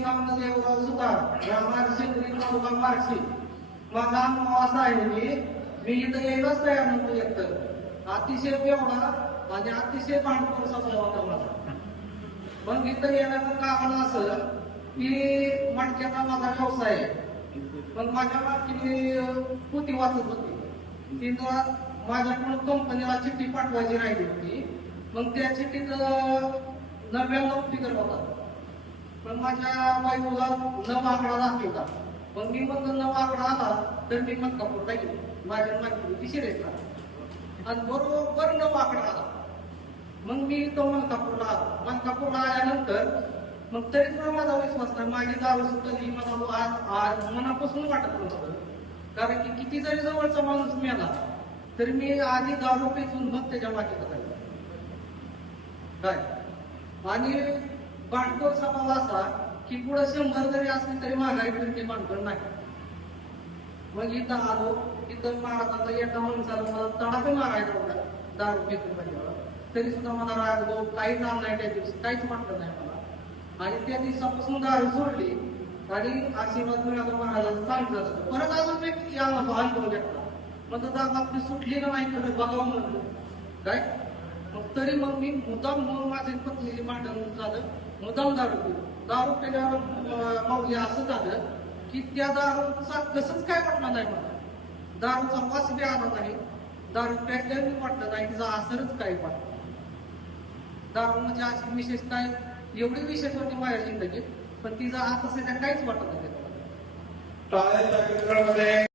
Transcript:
नाव देवराव सुतार राहणार शेतकरी तालुका मार्शी. माझा अनुभव असा आहे की मी इथं यायलाच तयार नव्हतो. एकतर अतिशय बेवडा आणि अतिशय भांडखोर स्वभाव होता माझा. मग इथं येण्याचं कारण असं की मडक्याचा माझा व्यवसाय आहे. मग माझ्या मालकीने पोती वाचत होती. तिथं माझ्याकडून कंपनीला चिठ्ठी पाठवायची राहिली होती. मग त्या चिठ्ठीत 99 फिगर होता. पण माझ्या बायकोला 9 आकडा दाखवला. मग मी म्हणतो 9 आकडा आला तर मी मणकापूरला गेलो. माझ्या मालकीने शिरेसला आणि बरोबर 9 आकडा आला. मग मी तो मणकापूरला आलो. मणकापूरला आल्यानंतर मग तरी सुद्धा माझा विश्वास नाही. माझी दारू सुटली मला आज मनापासून वाटत नव्हतं. कारण की किती जरी जवळचा माणूस मिळाला तरी मी आधी दारू पेचून मग त्याच्या मागे करायला काय. आणि भांडखोर स्वभाव असा की पुढे 100 जरी असली तरी माघारी फिरते भांडखोर नाही. मग इथं आलो. इथं महाराजांचा एका माणसाला मला तडाखा मारायचा होता दारू पेचून म्हणजे. तरी सुद्धा मला राग भाऊ काहीच आलं नाही. त्या दिवशी काहीच वाटलं नाही मला. आणि त्या दिवसापासून दारू सोडली आणि आशीर्वाद मिळाला महाराजांचं चांगलं झालं. परत अजून मी याला अनुभव घेतला. मग दादा आपली सुटली का नाही तर बघावं म्हणलं काय. मग तरी मग मी मुद्दाम माझ्या पत्नीची भांडण झालं. मुद्दाम दारू पिलो. दारू पिल्यावर माऊली असं झालं की त्या दारूचा कसंच काय वाटलं नाही मला. दारूचा वास बी आला नाही. दारू प्यायला वाटलं नाही. तिचा असरच काही वाटलं. दारू म्हणजे अशी विशेष काय एवढी विशेष होती माझ्या जिंदगीत. पण तिचा आता सध्या काहीच वाटत नाही. टाळ्याच्या मध्ये